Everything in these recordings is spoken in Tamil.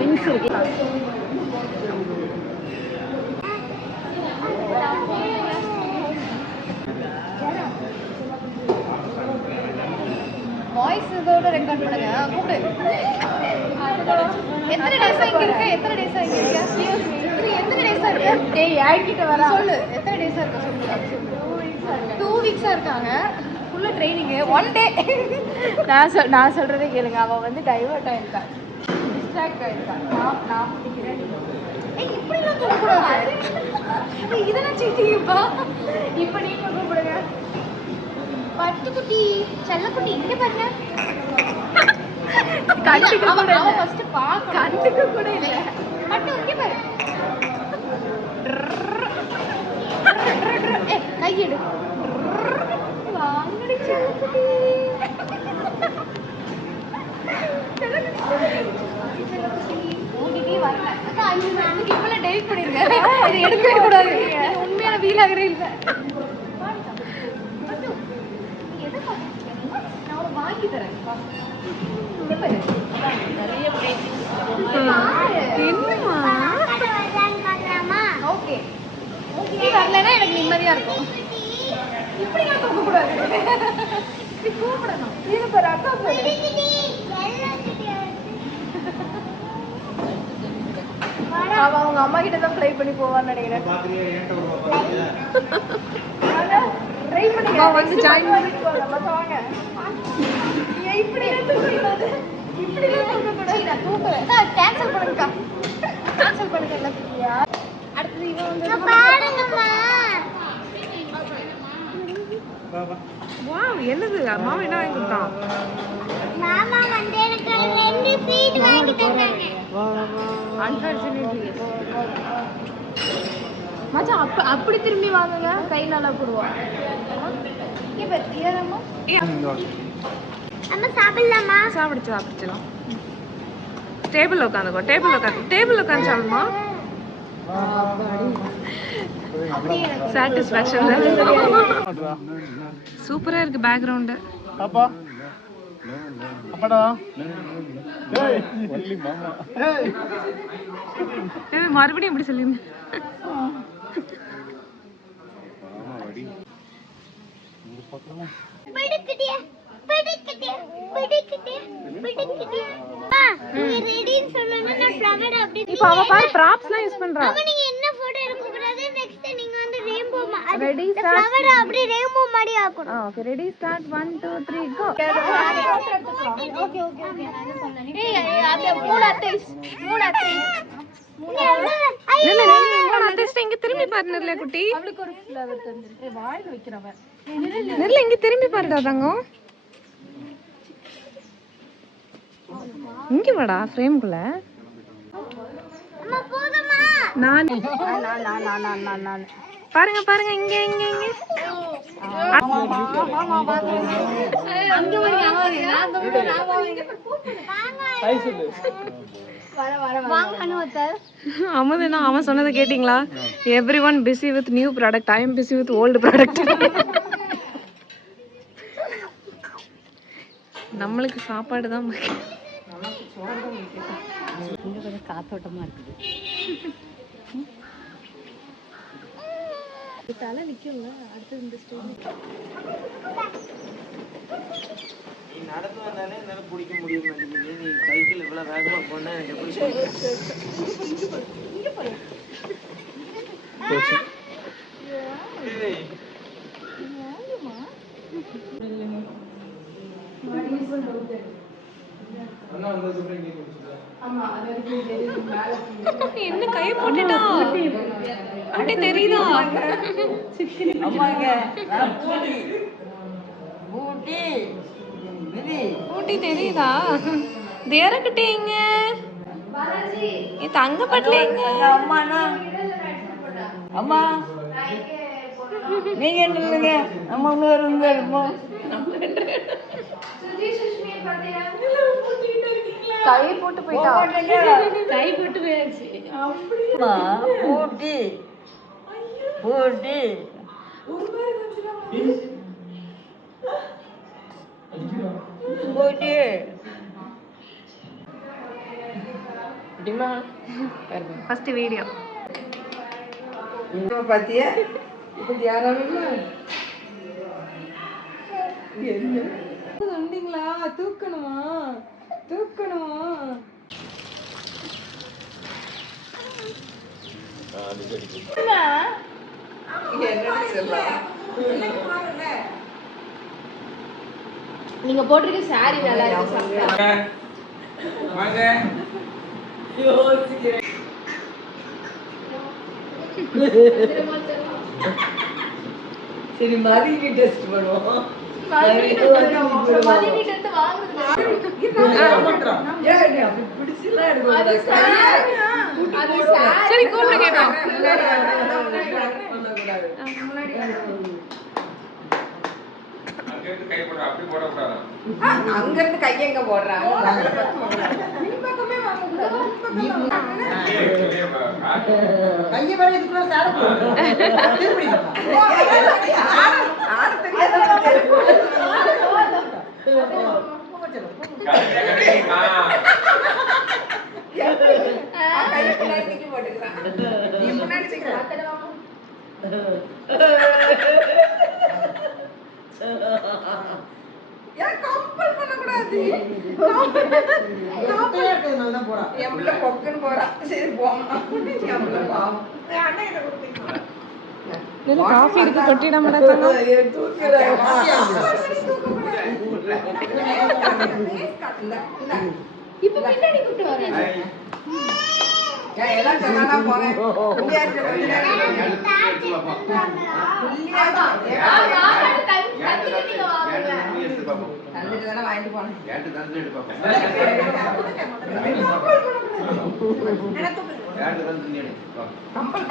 திங்ஸ் இருக்கு. வாய்ஸ் இதோட ரெக்கார்ட் பண்ணுங்க. கூப்பிடு. எத்தனை டேஸா இங்க இருக்க? எத்தனை டேஸா இங்க இருக்க? எத்தனை டேஸா இருக்க? டேய் யார்கிட்ட வர சொல்லு. எத்தனை டேஸா இருக்க சொல்லு. 2 வீக்ஸா இருக்காங்க. ஃபுல்லா ட்ரைனிங். 1 டே. நான் சொல்றதே கேளுங்க. அவ வந்து டைவர்ட் ஆயிருக்கா. டிஸ்ட்ராக்ட் ஆயிருக்கா. நான் பிடிக்கிறேன். ஏய் இப்படிலாம் சொல்ல கூடாது. இதெல்லாம் சீட்டிங்கப்பா. இப்போ நீங்க கூப்பிடுங்க. பட்டுக்குட்டி செல்லக்குட்டி இங்க பாருங்க. கண்டுக்க கூட இல்ல. ஃபர்ஸ்ட் பாக்க கண்டுக்க கூட இல்ல. பட்டு இங்க பாரு. ஏய் கை எடு. வாங்கடி செல்லக்குட்டி. செல்லக்குட்டி ஓடிட்டே வரல. அக்கா இதுக்கு இப்பல டெலிட் பண்ணிருங்க. இது எடுக்கவே கூடாது. உண்மையான ஃபீல் ஆகறே இல்ல. வாங்கி தரேன். நிறைய ஓகே ஓகே வரலன்னா எனக்கு நிம்மதியா இருக்கும். இப்படி நான் தூக்க கூடாது. இப்படி கூப்பிடணும். இது பாரு அக்கா பாரு. அவ அவங்க அம்மா கிட்ட தான் ப்ளே பண்ணி போவான்னு நினைக்கிறேன். ட்ரை பண்ணுங்க. வந்து ஜாயின் பண்ணிக்கோங்க. நம்ம வாங்க. இப்படி தூக்கக்கூடாது. இப்படி தூக்கக்கூடாது. நான் தூக்குறேன். கேன்சல் பண்ணுங்கக்கா. கேன்சல் பண்ணுங்க இல்லையா? அடுத்து இவன் வந்து பாருங்கம்மா. வாவ் என்னது? மாமா என்ன வாங்கி கொடுத்தான்? மாமா வந்து எனக்கு 2 ஸ்வீட் வாங்கி தந்தாங்க. அன்ஃபார்ச்சுனேட்லி மச்சான் அப்படி திரும்பி வாங்குங்க. கை நல்லா போடுவா. இங்க பாரு ஏறமா. அம்மா சாப்பிடலாமா? சாப்பிடுச்சலாம். டேபிள்ல உட்காந்துக்கோ. டேபிள்ல உட்காந்து சாப்பிடுமா. சாட்டிஸ்ஃபேக்ஷன். சூப்பரா இருக்கு பேக்ரவுண்ட். பாப்பா அப்படா. ஏய் வள்ளி மாமா. ஏய் மறுபடியும் இப்படி சொல்லுங்க. மாமா வடி. இந்த பக்கமா படுக்கிட்டியா. நீ ரெடின்னு சொன்னேன்னா நான் ஃப்ளவர் அப்படி. இப்போ அவ பாரு ப்ராப்ஸ்லாம் யூஸ் பண்றா. அப்ப நீங்க என்ன போட்டோ எடுக்க கூடாது. நெக்ஸ்ட் நீங்க வந்து ரெயின்போ ரெடி ஃப்ளவர் அப்படி ரெயின்போ மாதிரி ஆக்கணும். ஓகே ரெடி ஸ்டார்ட் 1 2 3 கோ. ஓகே ஏய் அது மூணாத்தை இங்க திரும்பி பாருல குட்டி. அவளுக்கு ஒரு ஃப்ளவர் தந்துரு. வாயில வைக்கிறவ. நெல்ல இங்க திரும்பி பாருடா தங்கம். இங்க வாடா ஃப்ரேம்க்குள்ள. அம்மா போதுமா? நான் பாருங்க இங்க அங்க வரீங்க. ஹாய் சொல்லு. அமுதனா அவன் சொன்னதை கேட்டிங்களா? Everyone busy with new product. I am busy with old product. நம்மளுக்கு சாப்பாடு தான் முக்கியம். கொஞ்சம் காத்தோட்டமா இருக்குது. தலை நிக்கும்ல. அடுத்து இந்த ஸ்டோரி நீ நடந்து வந்தானே என்னால பிடிக்க முடிய மாட்டேங்குது. நீ கைகள் இவ்வளவு வேகமா போனா எனக்கு எப்படி இங்க பாரு. என்ன கைய போட்டுட்டா? அப்படி தெரியுதா? ஊட்டி தெரியுதா? தேரக்கிட்டேங்க தங்க பட்டேங்க. அம்மா நீங்க என்ன அம்மா கை போட்டு போயிட்டா. கை போட்டு போயாச்சு. ஊட்டி ஊட்டி ஊட்டி என்ன ஃபர்ஸ்ட் வீடியோ பாத்தியா இப்ப யாராவது என்ன சொன்னீங்களா தூக்கணுமா நீங்க போட்டிருக்க சாரி நல்லா இருக்கு வாங்க சரி மதிக்கு டெஸ்ட் பண்ணுவோம் அங்க இருந்து கைய எங்க போடுறாங்க கைய வர இதுக்குள்ள சாட கம்பல் பண்ணக்கூடாது எவ்வளோ பொக்குன்னு போறா சரி போமா எவ்வளோ பாவம் காஃபி இருக்கு கொட்டிட இப்ப பின்னாடி கூட்டு வரேன் எல்லாம் சொன்னா போங்க தந்துட்டு தானே வாங்கிட்டு போனேன் கம்பல்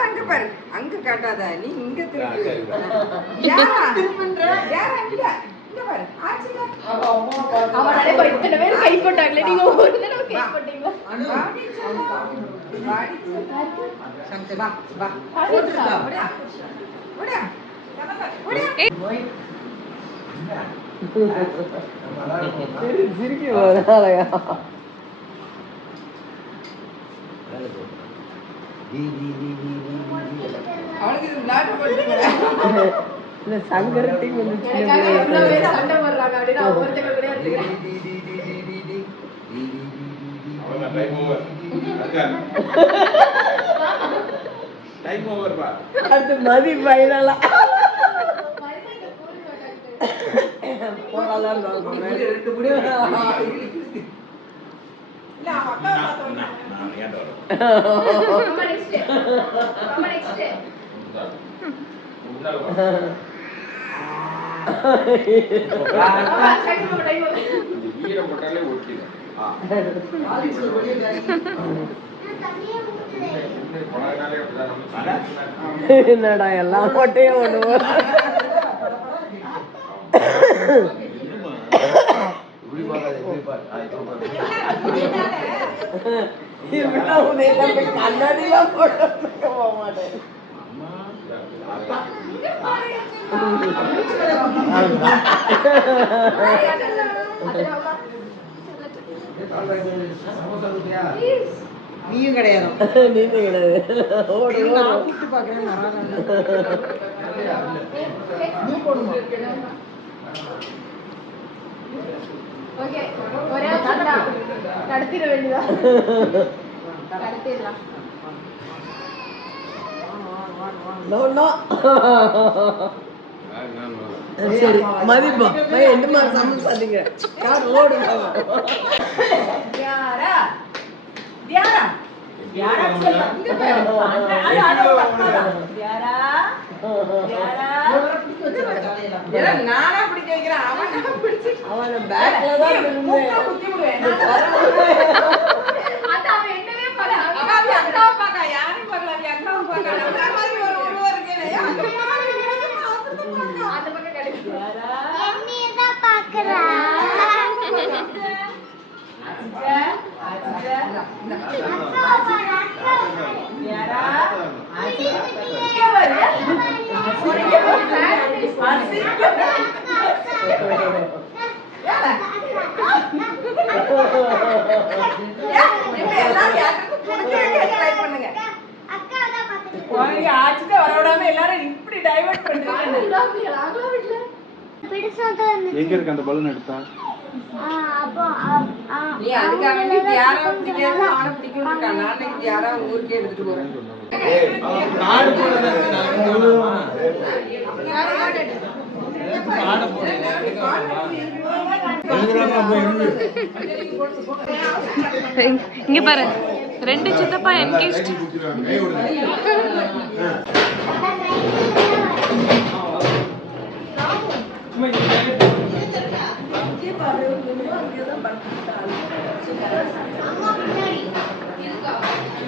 அங்க பாரு அங்க காட்டாத நீ இங்க இத்தனை பேர் கை போட்டாங்களே நீங்க ஒரு தடவை கை போட்டீங்களா சங்கரட்டிங் சண்டை போடுறாங்க அப்படின்னு ஒவ்வொருத்தங்க கிடையாது அது மதி பைனலா போறாளான்னு என்னடா எல்லாம் போட்டையும் ஒண்ணு கண்ணாடிலாம் போட மாட்டேன் நீயும் கிடையாது நீங்க கிடையாது கூப்பிட்டு பாக்குறேன் நீ போடுமா ஓகே ஒரே நடத்திட வேண்டியதா நடத்திடலாம் சரி மதிப்பா என்ன மாதிரி சமைச்சு சாதிங்க யார் ஓடுங்க யாரா யாரா யாரா யாரா ஏன் நானா பிடிக்க வைக்கிறேன் அவன் நான் பிடிச்சு அவன் பேக்ல தான் குத்தி விடுவேன் அது அவன் என்னவே பண்ண அவன் அப்படி அக்காவை பார்க்கா யாரும் பார்க்கல அப்படி அக்காவை பார்க்கா நம்மள மாதிரி ஒரு உருவம் இருக்கேனே அந்த பக்கம் கிடைக்கும் வரவிடாம எல்லாரும் இப்படி டைவர்ட் பண்றீங்க எங்க இருக்கு அந்த பலூன் எடுத்தா நீ அதுக்காக வேண்டி தியாரா பிடிக்கிறது அவனை பிடிக்க விட்டுருக்கா நான் தியாரா ஊருக்கே எடுத்துட்டு போறேன் கார்டு போடுறது இங்க பாரு 2 சித்தப்பா என்கேஜ்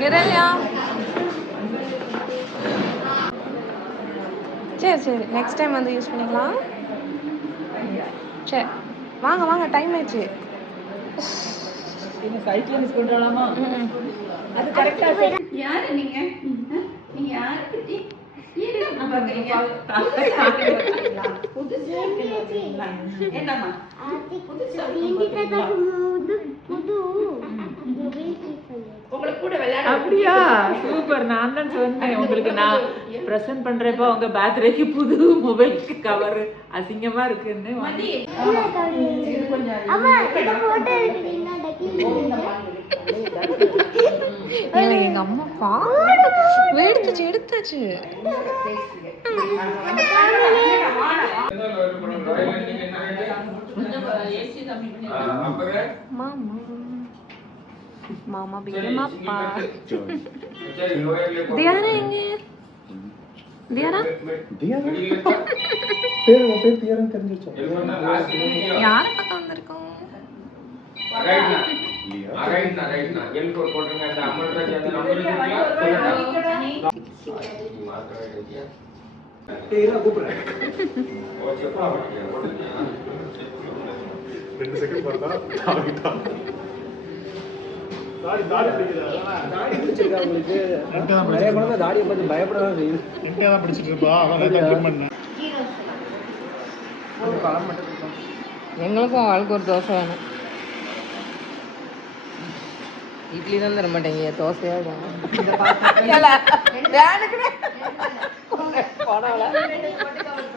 நிரல்யா சரி சரி நெக்ஸ்ட் டைம் வந்து யூஸ் பண்ணிக்கலாம் சரி வாங்க வாங்க டைம் ஆயிடுச்சு சைக்கிள் மிஸ் பண்றாளாமா அது கரெக்டா யாரு நீங்க நீங்க யாரு குட்டி என்ன பாக்குறீங்க புதுசா என்னம்மா உங்களுக்கு கூட விளையாட அப்படியா சூப்பர் நான் தான் சொன்னேன் உங்களுக்கு நான் பிரசன்ட் பண்றப்ப உங்க பர்த்டேக்கு புது மொபைல் கவர் அசிங்கமா இருக்குன்னு இல்லை எங்க அம்மா எடுத்துச்சு எடுத்தாச்சு மாமா மாமா பிகமாப்பா தியாரா எங்க தியாரா பேர் தியாரா தெரிஞ்சிச்சா யார பக்கம் வந்திருக்கோம் எங்களுக்கும் ஆளுக்கு ஒரு தோசை வேணும் இட்லி தான் தர மாட்டேங்க தோசையா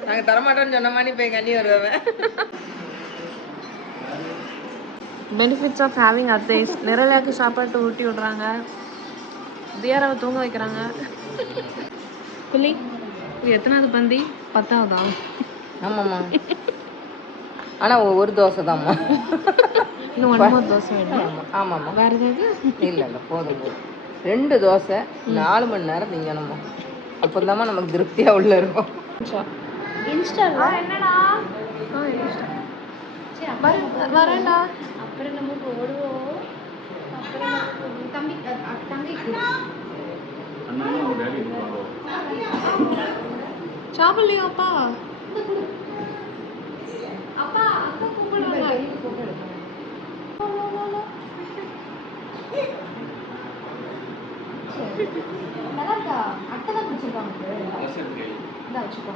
நாங்க தரமாட்டோம்னு சொன்ன மாதிரி போய் கண்ணி வருவேன் பெனிஃபிட்ஸ் ஆஃப் ஹேவிங் அத்தைஸ் நிரலாக்கு சாப்பாட்டு ஊட்டி விடுறாங்க தியாராவை தூங்க வைக்கிறாங்க புள்ளி இது எத்தனாவது பந்தி 10ஆவதா ஆமாம்மா ஆனா ஒரு தோசை தான்மா இன்னும் 1 more தோசை வேணும் ஆமாம்மா வேற ஏதாவது இல்லை போதும் போதும் 2 தோசை 4 மணி நேரம் திங்கணுமா அப்போதாம்மா நமக்கு திருப்தியா உள்ள இருக்கும் இன்ஸ்டால என்னடா வரேன்டா அப்புறம் நம்ம போடுவோம் அப்புறம் தம்பி சாப்பிடலையா அப்பா அப்பா அக்கா கூப்பிடுறாங்க நல்லா இருக்கா அட்டை தான் பிடிச்சிருக்காங்க இந்தா வச்சுக்கோ